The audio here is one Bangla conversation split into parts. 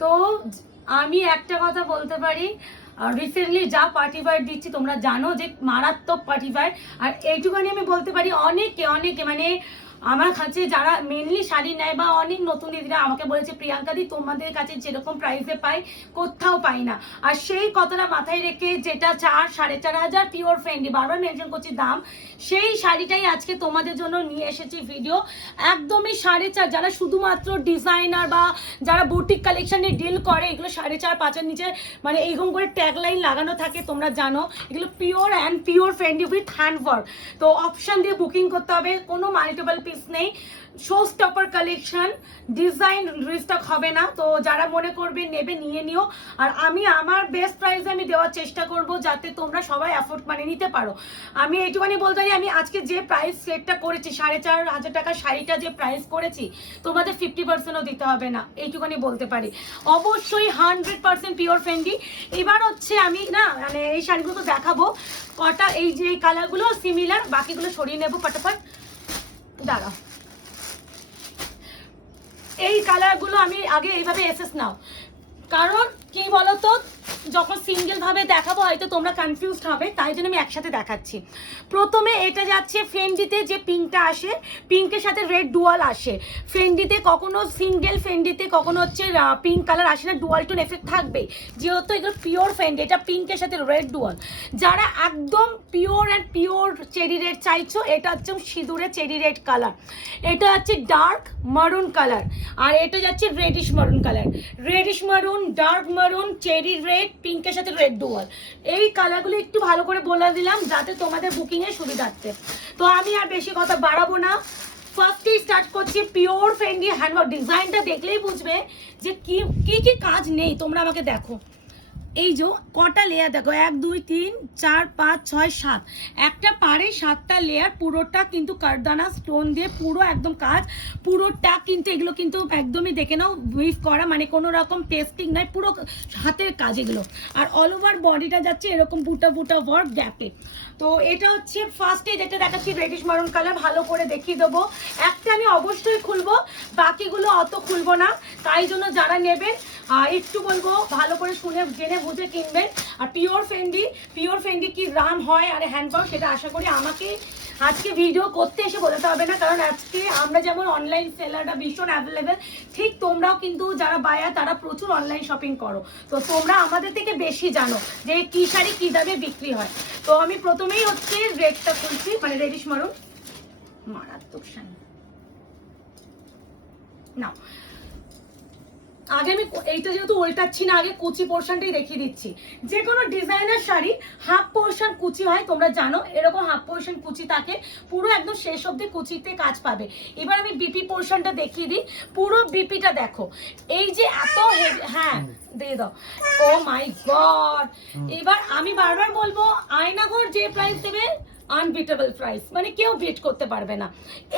তো আমি একটা কথা বলতে পারি, রিসেন্টলি যা পার্টি ওয়্যার দিচ্ছি তোমরা জানো যে মারাত্মক পার্টি ওয়্যার। আর এইটুখানি আমি বলতে পারি অনেকে মানে আমার কাছে যারা মেনলি শাড়ি নেয় বা অনেক নতুন দিদিরা আমাকে বলেছে প্রিয়াঙ্কা দি তোমাদের কাছে যেরকম প্রাইসে পাই কোথাও পাই না। আর সেই কথাটা মাথায় রেখে যেটা 4-4.5 হাজার পিওর ফ্রেন্ডলি, বারবার মেনশন করছি দাম, সেই শাড়িটাই আজকে তোমাদের জন্য নিয়ে এসেছি ভিডিও। একদমই 4.5, যারা শুধুমাত্র ডিজাইনার বা যারা বুটিক কালেকশনে ডিল করে এগুলো 4.5-5-এর নিচে মানে এইরকম করে ট্যাগলাইন লাগানো থাকে তোমরা জানো। এগুলো pure and pure friendly with hand work. তো অপশন দিয়ে বুকিং করতে হবে, কোনো মাল্টিপল পিস নেই, show stopper collection, design restock হবে না। তো যারা মনে করবে নেবে নিয়ে নিও। আর আমি আমার বেস্ট প্রাইসে আমি দেওয়ার চেষ্টা করব যাতে তোমরা সবাই অ্যাফোর্ড মানে নিতে পারো। আমি এইটুখানি বলতে পারি, আমি আজকে যে প্রাইস সেটটা করেছি 4.5 হাজার টাকা শাড়িটা যে প্রাইস করেছি তোমাদের 50%ও দিতে হবে না, এইটুখানি বলতে পারি। অবশ্যই 100% পিওর ফ্রেন্ডলি। এবার হচ্ছে আমি না মানে এই শাড়িগুলো তো দেখাবো কটা, এই যে এই কালারগুলো সিমিলার, বাকিগুলো সরিয়ে নেবো ফটাফট, দাঁড়াও। এই কালারগুলো আমি আগে এইভাবে এসেস নাও, কারণ কি বলতো যখন সিঙ্গেল ভাবে দেখাবো হয়তো তোমরা কনফিউজড হবে, তাই জন্য আমি একসাথে দেখাচ্ছি। প্রথমে এটা যাচ্ছে ফেন্ডিতে, যে পিঙ্কটা আসে, পিঙ্কের সাথে রেড ডুয়াল আসে। ফেন্ডিতে কখনো সিঙ্গেল, ফেন্ডিতে কখনো হচ্ছে পিঙ্ক কালার আসে না, ডুয়াল টোন এফেক্ট থাকবে যেহেতু এগুলো পিওর ফেন্ডি। এটা পিঙ্কের সাথে রেড ডুয়াল। যারা একদম pure and pure cherry red চাইছো, এটা হচ্ছে সিঁদুরে চেরি রেড কালার, এটা হচ্ছে ডার্ক মারুন কালার, আর এটা যাচ্ছে রেডিশ মারুন কালার। রেডিশ মারুন, ডার্ক মারুন, চেরি রেড, পিঙ্কের সাথে রেড ডুয়াল, এই কালারগুলো একটু ভালো করে বলে দিলাম যাতে তোমাদের বুকিং এর সুবিধার্থে। তো আমি আর বেশি কথা বাড়াবো না, ফার্স্টেই স্টার্ট করছি পিওর ফ্রেন্ডলি হ্যান্ডওয়ার্ক। ডিজাইনটা দেখলেই বুঝবে যে কি কি কাজ নেই। তোমরা আমাকে দেখো, এই যে কটা লেয়ার দেখো, 1 2 3 4 5 6 7, একটা পারে 7টা লেয়ার, পুরোটা কিন্তু কারদানা স্টোন দিয়ে পুরো একদম কাজ, পুরোটা কিন্তু এগুলো কিন্তু একদমই দেখে নাও উইভ করা, মানে কোনো রকম পেস্টিং নাই, পুরো হাতের কাজ এগুলো। আর অল ওভার বডিটা যাচ্ছে এরকম বুটা বুটা ওয়ার্ক গ্যাপে। তো এটা হচ্ছে ফার্স্টে যেটা দেখাচ্ছি রেডিশ মারুন কালার, ভালো করে দেখিয়ে দেবো। একটা আমি অবশ্যই খুলবো, বাকিগুলো অত খুলবো না, তাই জন্য যারা নেবেন একটু বলবো ভালো করে শুনে জেনে বুঝে কিনবেন। আর পিওর ফ্রেন্ডলি কি রান হয় আর হ্যান্ড পাওয়ার, সেটা আশা করি আমাকে আজকে ভিডিও করতে এসে বোঝাতে হবে না, কারণ আজকে আমরা যেমন অনলাইন সেলারটা ভীষণ অ্যাভেলেবেল, ঠিক তোমরাও কিন্তু যারা বায়ার তারা প্রচুর অনলাইন শপিং করো, তো তোমরা আমাদের থেকে বেশি জানো যে কি শাড়ি কি দামে বিক্রি হয়। তো আমি প্রথমেই হচ্ছে রেডটা খুলছি, মানে রেডিশ মারুন, মারাত্মক শাড়ি না। আগে আমি এইটা যেহেতু উল্টাচ্ছি না, আগে কুচি পোর্শনটাই দেখিয়ে দিচ্ছি। যে কোনো ডিজাইনার শাড়ি হাফ পোর্শন কুচি হয়, তোমরা জানো এরকম হাফ পোর্শন কুচি থাকে, পুরো একদম শেষ অব্দি কুচিতে কাজ পাবে। এবার আমি বিপি পোর্শনটা দেখিয়ে দিই, পুরো বিপিটা দেখো, এই যে এত হ্যাঁ দিয়ে দাও, ও মাই গড। এবার আমি বারবার বলবো আয়নাঘর যে প্রাইস দেবে আনবিটেবল প্রাইস, মানে কেউ বিট করতে পারবে না।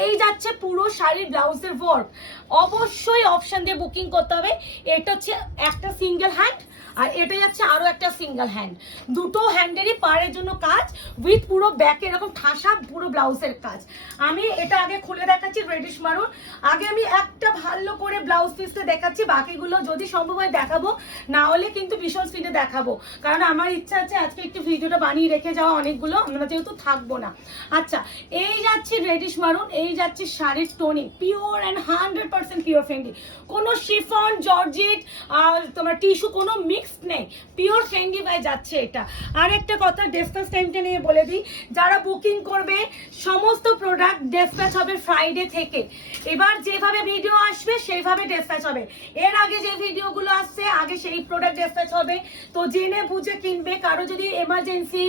এই যাচ্ছে পুরো শাড়ির ব্লাউজের ওয়ার্ক, অবশ্যই অপশন দিয়ে বুকিং করতে হবে। এটা হচ্ছে একটা সিঙ্গেল হ্যান্ড, আর এটা যাচ্ছে আরো একটা সিঙ্গেল হ্যান্ড, দুটো হ্যান্ডেরই পাড়ের জন্য কাজ উইথ পুরো ব্যাকে এরকম ঠাসা পুরো ব্লাউজের কাজ। আমি এটা আগে খুলে দেখাচ্ছি রেডিশ মারুন, আগে আমি একটা ভালো করে ব্লাউজ পিসটা দেখাচ্ছি, বাকিগুলো যদি সম্ভব হয় দেখাবো, না হলে কিন্তু ভীষণ স্পিডে দেখাবো, কারণ আমার ইচ্ছা আছে আজকে একটু ভিডিওটা বানিয়ে রেখে যাওয়া অনেকগুলো, আমরা যেহেতু থাকবো না। আচ্ছা, এই যাচ্ছে রেডিশ মারুন, এই যাচ্ছে শাড়ির toning, pure and 100% pure friendly, কোনো শিফন জর্জেট আর তোমার টিস্যু কোনো মিক্স নেই, পিওর ফ্রেন্ডলি বাই যাচ্ছে এটা। আর একটা কথা ডেসপ্যাচ টাইমটা নিয়ে বলে দিই, যারা বুকিং করবে সমস্ত প্রোডাক্ট ডেসপ্যাচ হবে ফ্রাইডে থেকে। এবার যেভাবে ভিডিও আসবে সেইভাবে ডেসপ্যাচ হবে, এর আগে যে ভিডিওগুলো আসছে আগে সেই প্রোডাক্ট ডেসপ্যাচ হবে। তো জেনে বুঝে কিনবে, কারো যদি এমার্জেন্সি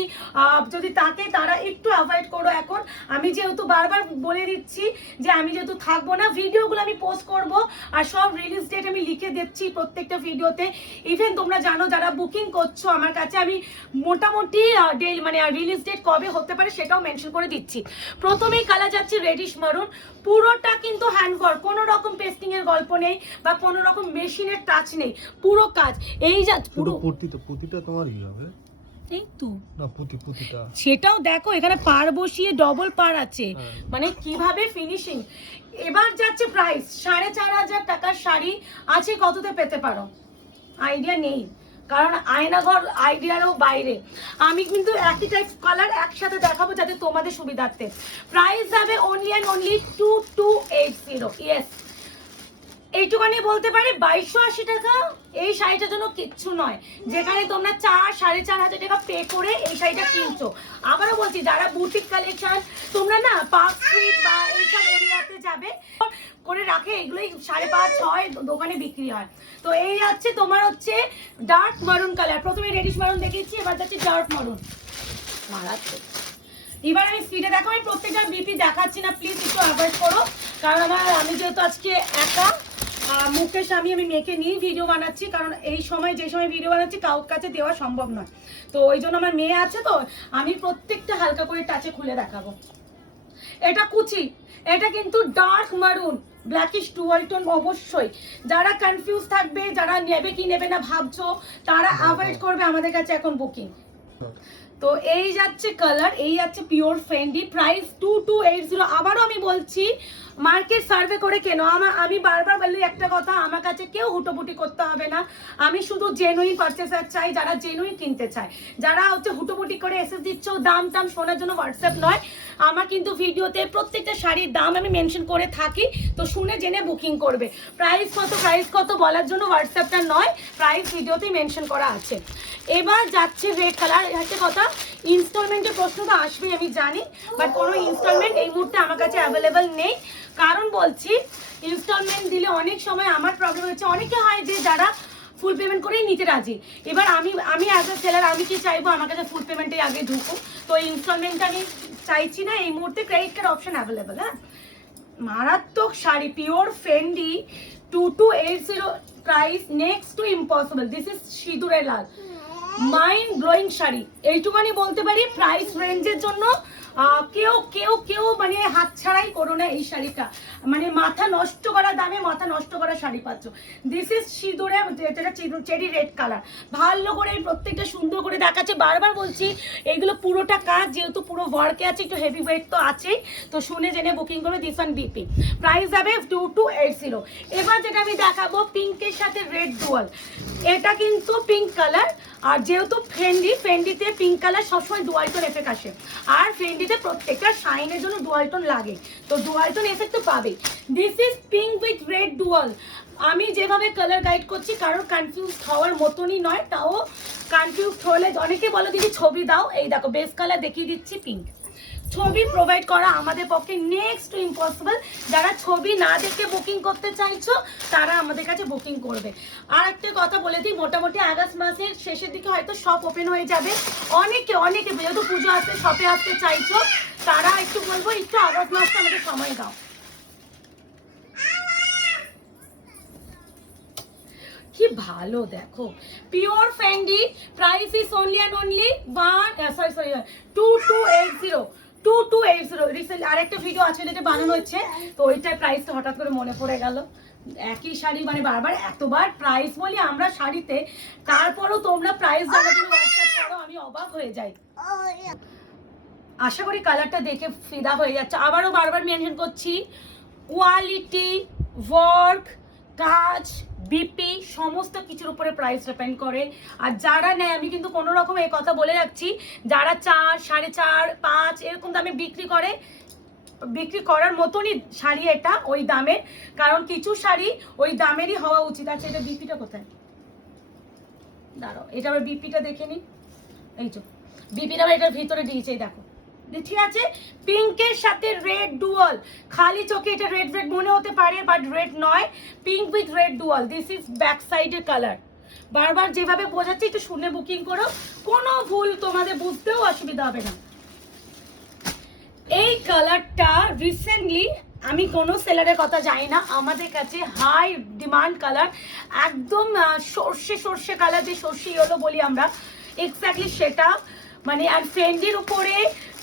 যদি থাকে তারা একটু অ্যাভয়েড করো। এখন আমি যেহেতু বারবার বলে দিচ্ছি যে আমি যেহেতু থাকবো না, ভিডিওগুলো আমি পোস্ট করব আর সব রিলিজ ডেট আমি লিখে দিচ্ছি প্রত্যেকটা ভিডিওতে। ইভেন তোমরা জানো যারা বুকিং করছো আমার কাছে, আমি মোটামুটি ডেলি মানে রিলিজ ডেট কবে হতে পারে সেটাও মেনশন করে দিচ্ছি। প্রথমেই কালার যাচ্ছে রেডিশ মারুন, পুরোটা কিন্তু হ্যান্ডওয়ার্ক, কোনো রকম পেস্টিং এর গল্প নেই বা কোনো রকম মেশিনের টাচ নেই, পুরো কাজ। এই যা পুরো পুতিটা তোমারই হবে, এই তো না পুতিটা সেটাও দেখো, এখানে পার বসিয়ে ডবল পার আছে, মানে কিভাবে ফিনিশিং। এবার যাচ্ছে প্রাইস 4,500 টাকার শাড়ি আছে কততে পেতে পারো, আইডিয়া নেই, কারণ আয়নাঘর আইডিয়ারও বাইরে। আমি কিন্তু একই টাইপ কালার একসাথে দেখাবো যাতে তোমাদের সুবিধার্থে। প্রাইস যাবে অনলি অ্যান্ড অনলি 2280। ইয়েস, এইটুখানি বলতে পারি 2280 টাকা এই শাড়িটার জন্য কিচ্ছু নয়, যেখানে তোমরা 4-4.5 টাকা পে করে এই শাড়িটা কিনছো। আবারও বলছি, যারা বুটিক কালেকশন তোমরা না পার্ক স্ট্রিট বা এইসব এরিয়াতে যাবে করে রাখে, এগুলোই 5.5-6 দোকানে বিক্রি হয়। তো এই যাচ্ছে তোমার হচ্ছে ডার্ক মারুন কালার, প্রথমে রেডিশ মারুন দেখিয়েছি, এবার যাচ্ছে ডার্ক মারুন। মারাত্মক। এবার আমি স্পিডে দেখো, আমি প্রত্যেকটা বিপি দেখাচ্ছি না, প্লিজ একটু অ্যাভয়েড করো, কারণ আমি যেহেতু আজকে একা মুখের সামনে আমি মেখে নিয়েই ভিডিও বানাচ্ছি, কারণ এই সময় যে সময় ভিডিও বানাচ্ছি কাউর কাছে দেওয়া সম্ভব নয়। তো ওই জন্য আমার মেয়ে আছে, তো আমি প্রত্যেকটা হালকা করে টাচে খুলে দেখাবো। এটা কুচি, এটা কিন্তু ডার্ক মারুন ব্ল্যাকিশ ডুয়াল টোন। অবশ্যই যারা কনফিউজ থাকবে, যারা নেবে কি নেবে না ভাবছো, তারা অ্যাভয়েড করবে আমাদের কাছে এখন বুকিং। তো এই যাচ্ছে কালার, এই যাচ্ছে পিওর ফেন্ডি, প্রাইস 2280। আবারও আমি বলছি, মার্কেট সার্ভে করে কেন। আমি বারবার বললি একটা কথা, আমার কাছে কেউ হুটোপুটি করতে হবে না। আমি শুধু জেনুইন পারচেসার চাই, যারা জেনুইন কিনতে চায়। যারা হচ্ছে হুটোপুটি করে এসে দিচ্ছ দাম টাম শোনার জন্য, হোয়াটসঅ্যাপ নয়। আমার কিন্তু ভিডিওতে প্রত্যেকটা শাড়ির দাম আমি মেনশন করে থাকি, তো শুনে জেনে বুকিং করবে। প্রাইস কত বলার জন্য হোয়াটসঅ্যাপটা নয়, প্রাইস ভিডিওতেই মেনশন করা আছে। এবার যাচ্ছে রেড কালার। হচ্ছে কথা, ইনস্টলমেন্টের প্রশ্ন তো আসবেই আমি জানি, বাট কোনো ইনস্টলমেন্ট এই মুহূর্তে আমার কাছে অ্যাভেলেবেল নেই। কারণ বলছি, ইনস্টলমেন্ট দিলে অনেক সময় আমার প্রবলেম হচ্ছে, অনেকে হয় যে যারা ফুল পেমেন্ট করেই নিতে রাজি। এবার আমি অ্যাজ এ সেলার আমি কি চাইবো, আমার কাছে ফুল পেমেন্টে আগে ঢুকুক, তো ইনস্টলমেন্টটা আমি চাইছি না এই মুহূর্তে। Credit card option available. হ্যাঁ, মারাত্মক sari, pure Fendi 2280 price, next to impossible. This is সিঁদুরের লাল, মাইন্ড ব্লোয়িং শাড়ি। এইটুখানি বলতে পারি, প্রাইস রেঞ্জের জন্য কেউ মানে হাত ছাড়াই করো না এই শাড়িটা, মানে মাথা নষ্ট করা দামে মাথা নষ্ট করা শাড়ি পাচ্ছ। দিস ইজ সিঁদুরে, যেটা চেরি রেড কালার। ভালো করে প্রত্যেকটা সুন্দর করে দেখাচ্ছে। বারবার বলছি, এইগুলো পুরোটা কাজ, যেহেতু পুরো ওয়ার্কে আছে, একটু হেভি ওয়েট তো আছেই, তো শুনে জেনে বুকিং করবে। দিস ওয়ান বিপি, প্রাইস যাবে 2280। এবার যেটা আমি দেখাবো, পিঙ্কের সাথে রেড ডুয়াল। এটা কিন্তু পিঙ্ক কালার, আর যেহেতু ফেন্ডিতে পিঙ্ক কালার সবসময় ডুয়াল টোন এফেক্ট আসে, আর ফেন্ডিতে প্রত্যেকটা শাইনের জন্য ডুয়াল টোন লাগে, তো ডুয়াল টোন এফেক্ট তো পাবে। This is pink with red dual. আমি যেভাবে কালার গাইড করছি কারোর কনফিউজ হওয়ার মতনই নয়, তাও কনফিউজ হলে অনেকে বলো দিদি ছবি দাও, এই দেখো বেস কালার দেখিয়ে দিচ্ছি পিঙ্ক। ছবি প্রোভাইড করা আমাদের পক্ষে নেক্সট টু ইম্পসিবল। যারা ছবি না দেখে বুকিং করতে চাইছো, তারা আমাদের কাছে বুকিং করবে। আর একটা কথা বলে দিই, মোটামুটি আগস্ট মাসের শেষের দিকে হয়তো শপ ওপেন হয়ে যাবে। অনেকে যেহেতু পুজো আসতে শপে আসতে চাইছো, তারা একটু বলবো একটু আগস্ট মাসটা আমাদের সময় দাও। কি ভালো দেখো, pure Fendi, price is only and only 2280। 2280। Recent আরেকটা ভিডিও আছে যেটা বানানো হচ্ছে, তো ওইটার প্রাইসটা হঠাৎ করে মনে পড়ে গেল। একই শাড়ি মানে বারবার এতবার প্রাইস বলি আমরা শাড়িতে, তারপরও তোমরা প্রাইস জানার জন্য হোয়াটসঅ্যাপ করো, আমি অবাক হয়ে যাই। আশা করি কালারটা দেখে ফিদা হয়ে যাচ্ছে। আবারও বারবার মেনশন করছি, কোয়ালিটি, ওয়ার্ক, কাজ, বিপি সমস্ত কিছুর উপরে প্রাইস ডিপেন্ড করে। আর যারা নেয়, আমি কিন্তু কোনো রকম এই কথা বলে রাখছি, যারা 4, 4.5, 5 এরকম দামে বিক্রি করার মতনই শাড়ি এটা ওই দামে, কারণ কিছু শাড়ি ওই দামেরই হওয়া উচিত। আচ্ছা, এটা বিপিটা কোথায়, দাঁড়াও, এটা আবার বিপিটা দেখে নিই। এই যে বিপিটা এটার ভিতরে দিয়েছে, দেখো ঠিক আছে। পিঙ্কের সাথে রেড ডুয়াল, খালি চোখে এটা রেড মনে হতে পারে, বাট রেড নয়, pink with red dual. This is back সাইডের কালার। বারবার যেভাবে বোঝাচ্ছি একটু শুনে বুকিং করো, কোনো ভুল তোমাদের বুঝতেও অসুবিধা হবে না। এই কালারটা রিসেন্টলি, আমি কোনো সেলারের কথা জানি না, আমাদের কাছে হাই ডিমান্ড কালার, একদম সর্ষে কালার, যে সর্ষে ইয়েলো বলি আমরা, এক্স্যাক্টলি সেটা। মানে আর ফেন্ডির উপরে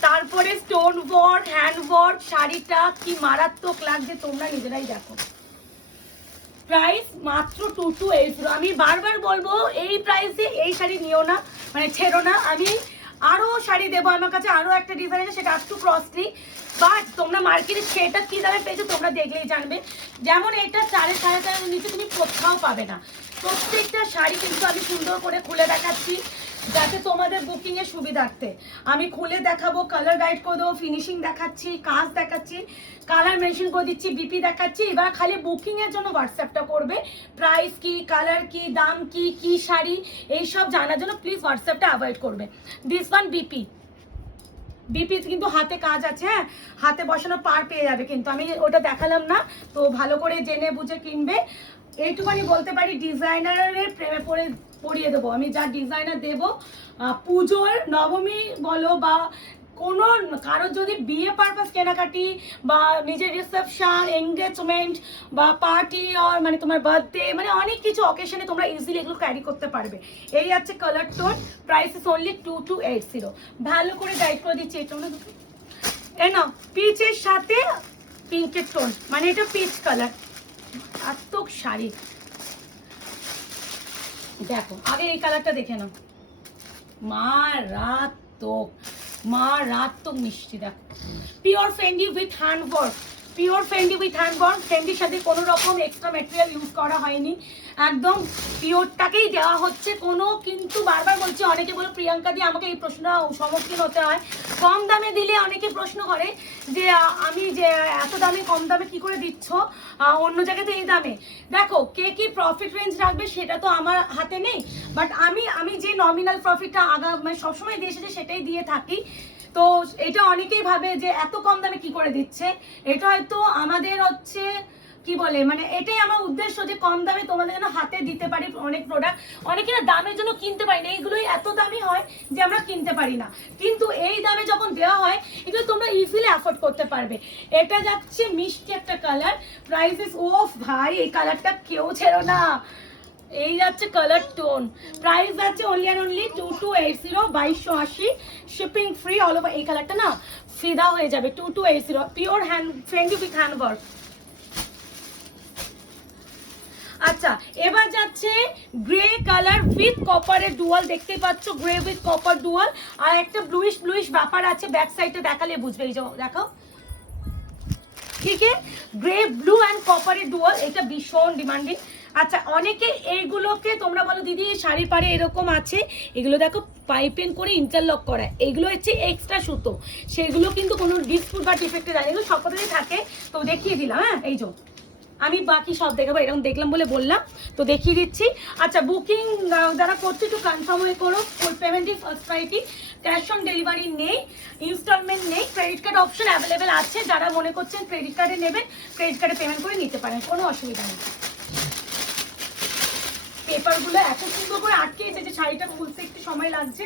তারপরে স্টোন ওয়ার্ক, হ্যান্ড ওয়ার্ক, শাড়িটা কি মারাত্মক লাগছে তোমরা নিজেরাই দেখো। প্রাইস মাত্র 2280। আমি বারবার বলবো, এই প্রাইসে এই শাড়ি নিও না, মানে ছেড়ো না। আমি আরো শাড়ি দেবো, আমার কাছে আরো একটা ডিজাইন আছে, সেটা একটু কস্টলি, বাট তোমরা মার্কেটে সেটা কি দামে পেয়েছো তোমরা দেখলেই জানবে। যেমন এটা 4.5 নিচে তুমি কোথাও পাবে না। প্রত্যেকটা শাড়ি কিন্তু আমি সুন্দর করে খুলে দেখাচ্ছি যাতে তোমাদের বুকিং এর সুবিধার্থে। আমি খুলে দেখাবো, কালার গাইড করে দেবো, ফিনিশিং দেখাচ্ছি, কাজ দেখাচ্ছি, কালার মেনশন করে দিচ্ছি, বিপি দেখাচ্ছি। এবার খালি বুকিং এর জন্য হোয়াটসঅ্যাপটা করবে, প্রাইস কি, কালার কি, দাম কি, কি শাড়ি এইসব জানার জন্য প্লিজ হোয়াটসঅ্যাপটা অ্যাভয়েড করবে। দিস ওয়ান বিপি, বিপি কিন্তু হাতে কাজ আছে, হ্যাঁ হাতে বসানো পার পেয়ে যাবে, কিন্তু আমি ওটা দেখালাম না, তো ভালো করে জেনে বুঝে কিনবে। এইটুখানি বলতে পারি, ডিজাইনারের প্রেমে পড়িয়ে দেবো আমি, যা ডিজাইনার দেবো পুজোর নবমী বলো বা কোনো কারোর যদি বিয়ে পারপাস কেনাকাটি বা নিজের রিসেপশন, এঙ্গেজমেন্ট বা পার্টি আর মানে তোমার বার্থডে, মানে অনেক কিছু অকেশনে তোমরা ইজিলি এগুলো ক্যারি করতে পারবে। এই আছে colour tone, price is only 2280। ভালো করে গাইড করে দিচ্ছি। এটা না পিচের সাথে পিঙ্কের টোন, মানে এটা পিচ কালার, মারাত্মক শাড়ি। দেখো আগে এই কালারটা দেখে নাও, মারাত্মক মিষ্টি। দেখো pure Fendi with handwork, pure Fendi with handwork, ফেন্ডির সাথে কোনো রকম এক্সট্রা ম্যাটেরিয়াল ইউজ করা হয়নি, একদম পিওরটাকেই দেওয়া হচ্ছে। কোনো কিন্তু বারবার বলছি, অনেকে বলে প্রিয়াঙ্কা দিয়ে আমাকে এই প্রশ্ন সম্মুখীন হতে হয়, কম দামে দিলে অনেকে প্রশ্ন করে যে আমি যে এত দামে কম দামে কি করে দিচ্ছ অন্য জায়গাতে এই দামে। দেখো কে কি প্রফিট রেঞ্জ রাখবে সেটা তো আমার হাতে নেই, বাট আমি যে নমিনাল প্রফিটটা মানে সবসময় দিয়ে এসেছি সেটাই দিয়ে থাকি। তো এটা অনেকেই ভাবে যে এত কম দামে কি করে দিচ্ছে, এটা হয়তো আমাদের হচ্ছে কি বলে, মানে এটাই আমার উদ্দেশ্য যে কম দামে তোমাদের যেন হাতে দিতে পারি অনেক প্রোডাক্ট। অনেকে না দামের জন্য কিনতে পারি না, এইগুলোই এত দামি হয় যে আমরা কিনতে পারি না, কিন্তু এই দামে যখন দেওয়া হয় এগুলো তোমরা ইজিলি অ্যাফোর্ড করতে পারবে। এটা যাচ্ছে মিষ্টি একটা কালার, প্রাইস ইস ওফ ভাই, এই কালারটা কেউ ছেড়ো না। এই যাচ্ছে কালার টোন, প্রাইস আছে only and only 2280, 2280, shipping free all over. এই কালারটা না ফিদা হয়ে যাবে, 2280, pure hand friendly with hand work. আচ্ছা এবার যাচ্ছে গ্রে কালার উইথ কপারের ডুয়াল, দেখতেই পাচ্ছ গ্রে উইথ কপার ডুয়াল, আর একটা ব্লুইশ ব্যাপার আছে, ব্যাক সাইডে দেখালে বুঝবে। এই যে দেখো, ঠিক আছে, গ্রে ব্লু অ্যান্ড কপারের ডুয়াল, এটা ভীষণ ডিমান্ডিং। আচ্ছা অনেকে এইগুলোকে তোমরা বলো দিদি শাড়ি পাড়ে এরকম আছে, এগুলো দেখো পাইপিং করে ইন্টারলক করা, এগুলো হচ্ছে এক্সট্রা সুতো, সেগুলো কিন্তু কোনো ডিসপুট বা ডিফেক্টে যায়, এগুলো সব কথাতেই থাকে। তো দেখিয়ে দিলাম, হ্যাঁ এই যে আমি বাকি সব দেখাবো, এরকম দেখলাম বলে বললাম, তো দেখিয়ে দিচ্ছি। আচ্ছা বুকিং যারা করছে একটু কনফার্ম হয়ে করো, ফুল পেমেন্টই first priority, cash on delivery নেই, ইনস্টলমেন্ট নেই, ক্রেডিট কার্ড অপশন অ্যাভেলেবেল আছে, যারা মনে করছেন ক্রেডিট কার্ডে নেবেন ক্রেডিট কার্ডে পেমেন্ট করে নিতে পারেন, কোনো অসুবিধা নেই। পেপারগুলো এত সুন্দর করে আটকে এসেছে, শাড়িটা খুলতে একটু সময় লাগছে,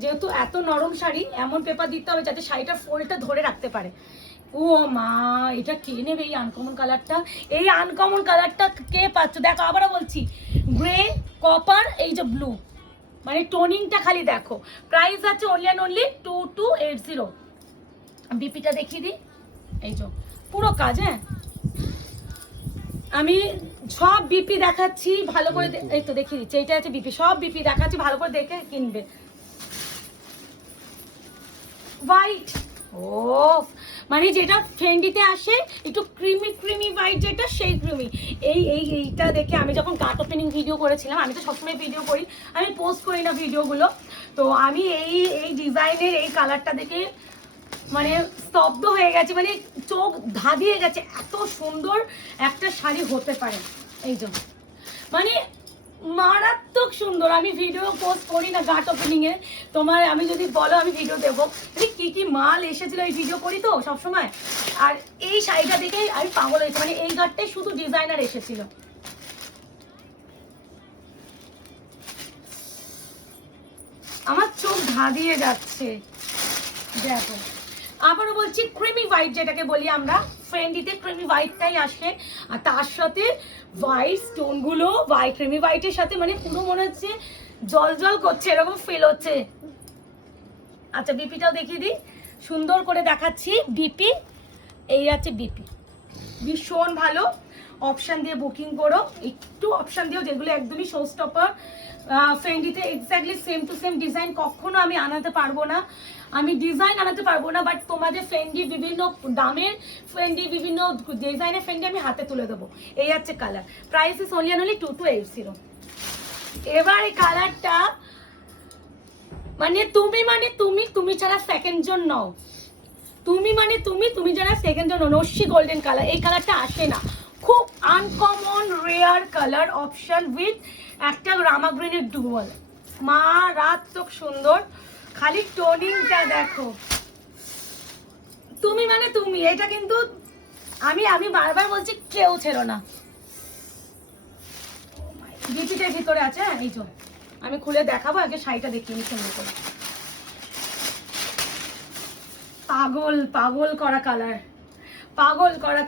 যেহেতু এত নরম শাড়ি এমন পেপার দিতে হবে যাতে শাড়িটার ফোল্ডটা ধরে রাখতে পারে। ও মা, এটা কে নেবে এই আনকমন কালারটা, এই আনকমন কালারটা কে পাচ্ছ? দেখো আবারও বলছি, গ্রে কপার এই যে ব্লু, মানে টোনিংটা খালি দেখো। প্রাইস আছে অনলি অ্যান্ড অনলি 2280। বিপিটা দেখিয়ে দিই, এই যে পুরো কাজ, হ্যাঁ আমি সব বিপি দেখাচ্ছি ভালো করে, এই তো দেখিয়ে দিচ্ছি, এইটা আছে বিপি, সব বিপি দেখাচ্ছি ভালো করে দেখে কিনবে। হোয়াইট, ও মানে যেটা ফেন্ডিতে আসে একটু ক্রিমি হোয়াইট, যেটা সেই ক্রিমি, এইটা দেখে আমি যখন কার্ট ওপেনিং ভিডিও করেছিলাম, আমি তো সবসময় ভিডিও করি, আমি পোস্ট করি না ভিডিওগুলো, তো আমি এই ডিজাইনের এই কালারটা দেখে মানে স্তব্ধ হয়ে গেছে, মানে চোখ ধাঁধিয়ে গেছে, এত সুন্দর একটা শাড়ি হতে পারে। এই জন্য মানে মারাত্মক সুন্দর। আমি ভিডিও পোস্ট করি না গার্ট ওপেনিং এ, তোমার আমি যদি বলো আমি ভিডিও দেবো, কি কি মাল এসেছিল, এই ভিডিও করি তো সবসময়। আর এই শাড়িটা দেখে আমি পাগল হয়েছি, মানে এই গার্টটাই শুধু ডিজাইনার এসেছিল। আমার চোখ ধাঁধিয়ে যাচ্ছে, দেখো আবারও বলছি ক্রিমি হোয়াইট যেটাকে বলি আমরা, ফ্রেন্ডিতে ক্রিমি হোয়াইটটাই আসে, আর তার সাথে হোয়াইট স্টোনগুলো ক্রিমি হোয়াইটের সাথে মানে পুরো মনে হচ্ছে জল জল করছে, এরকম ফিল হচ্ছে। আচ্ছা বিপিটাও দেখিয়ে দিই, সুন্দর করে দেখাচ্ছি বিপি, এই আছে বিপি, ভীষণ ভালো। অপশন দিয়ে বুকিং করো, একটু অপশন দিও যেগুলো একদমই শো স্টপার। ফেন্ডিতে exactly same to same design কখনো আমি আনাতে পারবো না, আমি ডিজাইন আনাতে পারবো না, বাট তোমাদের ফেন্ডি বিভিন্ন দামের ফেন্ডি বিভিন্ন ডিজাইনের ফেন্ডি আমি হাতে তুলে দেবো। এই হচ্ছে কালার, প্রাইস ইস অনলি 2280। এবার এই কালারটা মানে তুমি ছাড়া সেকেন্ড জন নও, তুমি যারা সেকেন্ড জন নস্যি গোল্ডেন কালার, এই কালারটা আসে না, খুব uncommon rare colour option with একটা রামা গ্রিনের ডুয়াল, মারাত্মক সুন্দর। খালি টোনিংটা দেখো, তুমি এটা কিন্তু আমি বারবার বলছি কেউ ছেড়ো না। ডিপিটার ভিতরে আছে, হ্যাঁ এই তো আমি খুলে দেখাবো, আগে শাড়িটা দেখিয়ে নি সুন্দর করে। পাগল করা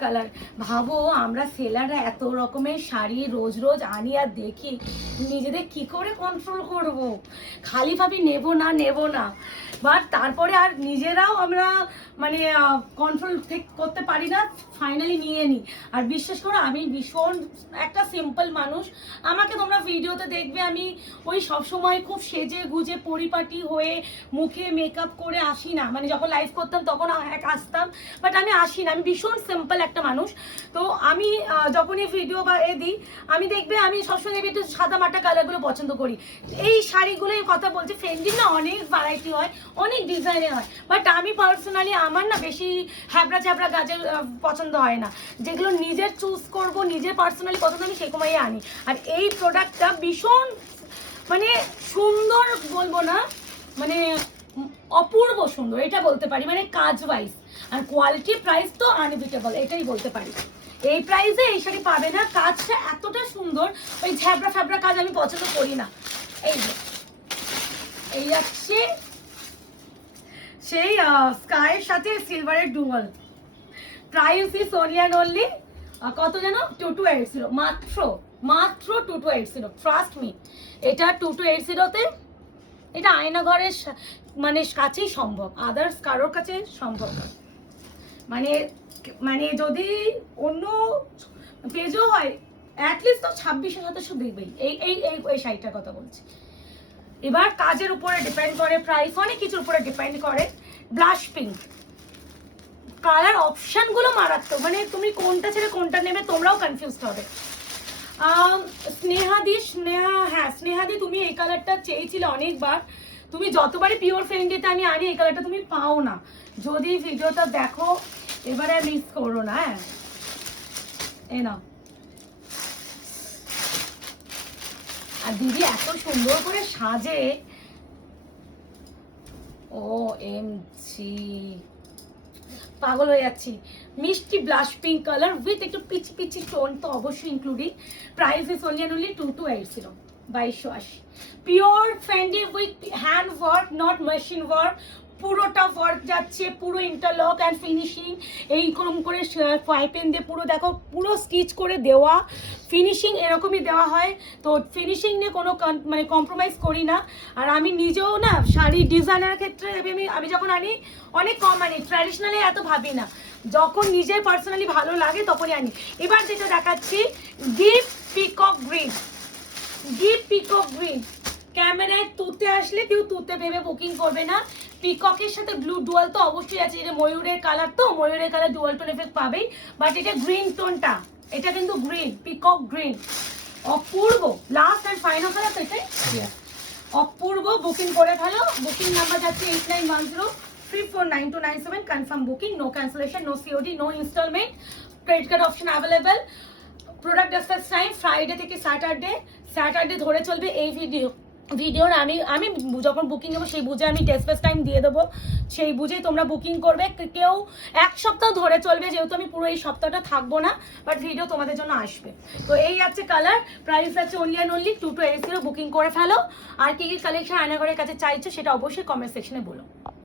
কালার। ভাবো আমরা সেলাররা এত রকমের শাড়ি রোজ রোজ আনি আর দেখি, নিজেদের কি করে কন্ট্রোল করব, খালি ভাবি নেব না, বাট তারপরে আর নিজেরাও আমরা মানে কন্ট্রোল করতে পারি না, ফাইনালি নিয়ে নিই। আর বিশ্বাস করো আমি ভীষণ একটা সিম্পল মানুষ, আমাকে তোমরা ভিডিওতে দেখবে আমি ওই সবসময় খুব সেজে গুজে পরিপাটি হয়ে মুখে মেকআপ করে আসি না, মানে যখন লাইভ করতাম তখন আসতাম, বাট আমি আসি না, আমি ভীষণ সিম্পল একটা মানুষ। তো আমি যখনই ভিডিও বা দিই আমি দেখবে আমি সবসময় দেখবে একটু সাদা মাটা কালারগুলো পছন্দ করি। এই শাড়িগুলোই কথা বলছি, ফেন্ডির না অনেক ভ্যারাইটি হয়, অনেক ডিজাইনের হয়, বাট আমি পার্সোনালি আমার না বেশি হ্যাবড়া ছ্যাবড়া গাজের পছন্দ হয় না, যেগুলো নিজের চুজ করব, নিজের পার্সোনালি পছন্দ আমি সেরকমই আনি। আর এই প্রোডাক্টটা ভীষণ মানে সুন্দর বলবো না, মানে অপূর্ব সুন্দর এটা বলতে পারি, মানে কাজ ওয়াইজ আর কোয়ালিটি প্রাইস তো আনবিটেবল, এটাই বলতে পারি। এই প্রাইসে এই শাড়ি পাবে না, কাজটা এতটা সুন্দর, ওই ঝ্যাবড়া ফ্যাবড়া কাজ আমি পছন্দ করি না। এই যাচ্ছে সেই স্কাইয়ের সাথে সিলভারের ডুয়াল, প্রাইস ইস অনলি কত যেন 2280, মাত্র 2280, ট্রাস্ট মি। এটা 2280-তে এটা আয়নাঘরের মানে কাছেই সম্ভব, আদার্স কারোর কাছে সম্ভব না। মানে যদি অন্য পেজও হয় অ্যাটলিস্ট তো 2600-2700 দেখবেই। এই শাড়িটার কথা বলছি। এবার কাজের উপরে ডিপেন্ড করে, প্রাইস অনেক কিছুর উপরে ডিপেন্ড করে। ব্লাশ পিঙ্ক কালার অপশন গুলো মারাত্মক, মানে তুমি কোনটা ছেড়ে কোনটা নেবে তোমরাও কনফিউজড হবে। স্নেহাদি তুমি এই কালারটা চেয়েছিলে অনেকবার, তুমি যতবারই পিওর ফ্রেন্ডিতে আমি আনি এই কালারটা তুমি পাও না, যদি ভিডিওটা দেখো এবারে মিস করো না। হ্যাঁ এ নাও, আর দিদি এত সুন্দর করে সাজে, পাগল হয়ে যাচ্ছি। মিষ্টি ব্লাশ পিঙ্ক কালার উইথ একটু পিচি পিচি টোন তো অবশ্যই including. Price is only 2280, 2280। Pure Fendi with hand work, not machine work, পুরোটা ওয়ার্ক যাচ্ছে, পুরো ইন্টারলক অ্যান্ড ফিনিশিং এইরকম করে পাইপেন দিয়ে পুরো দেখো পুরো স্টিচ করে দেওয়া, ফিনিশিং এরকমই দেওয়া হয়। তো ফিনিশিং নিয়ে কোনো মানে কম্প্রোমাইজ করি না। আর আমি নিজেও না শাড়ি ডিজাইনের ক্ষেত্রে আমি যখন আনি অনেক কম আনি, ট্র্যাডিশনালি এত ভাবি না, যখন নিজের পার্সোনালি ভালো লাগে তখনই আনি। এবার যেটা দেখাচ্ছি ডিপ পিকক গ্রিন, ক্যামেরায় তুতে আসলে কেউ তুতে ভেবে বুকিং করবে না। পিককের সাথে ব্লু ডুয়াল তো অবশ্যই আছে, এটা ময়ূরের কালার, তো ময়ূরের কালার ডুয়াল টোন এফেক্ট পাবেই, বাট এটা গ্রিন টোনটা, এটা কিন্তু green, peacock green, Apurba. Last and final colour তো এটাই, অপূর্ব। বুকিং করে ফেলো, বুকিং নাম্বার যাচ্ছে 8910349297, confirm booking, no cancellation, no COD, no instalment, credit card option available. Product dispatch time Friday থেকে স্যাটারডে ধরে চলবে। এই ভিডিওর আমি যখন বুকিং নেবো সেই বুঝে আমি ডিসপ্যাচ টাইম দিয়ে দেবো, সেই বুঝেই তোমরা বুকিং করবে। কেউ এক সপ্তাহ ধরে চলবে, যেহেতু আমি পুরো এই সপ্তাহটা থাকবো না, বাট ভিডিও তোমাদের জন্য আসবে। তো এই আছে কালার, প্রাইস আছে অনলি 2280, বুকিং করে ফেলো। আর কি কি কালেকশন আয়নাঘরের কাছে চাইছো সেটা অবশ্যই কমেন্ট সেকশনে বলো।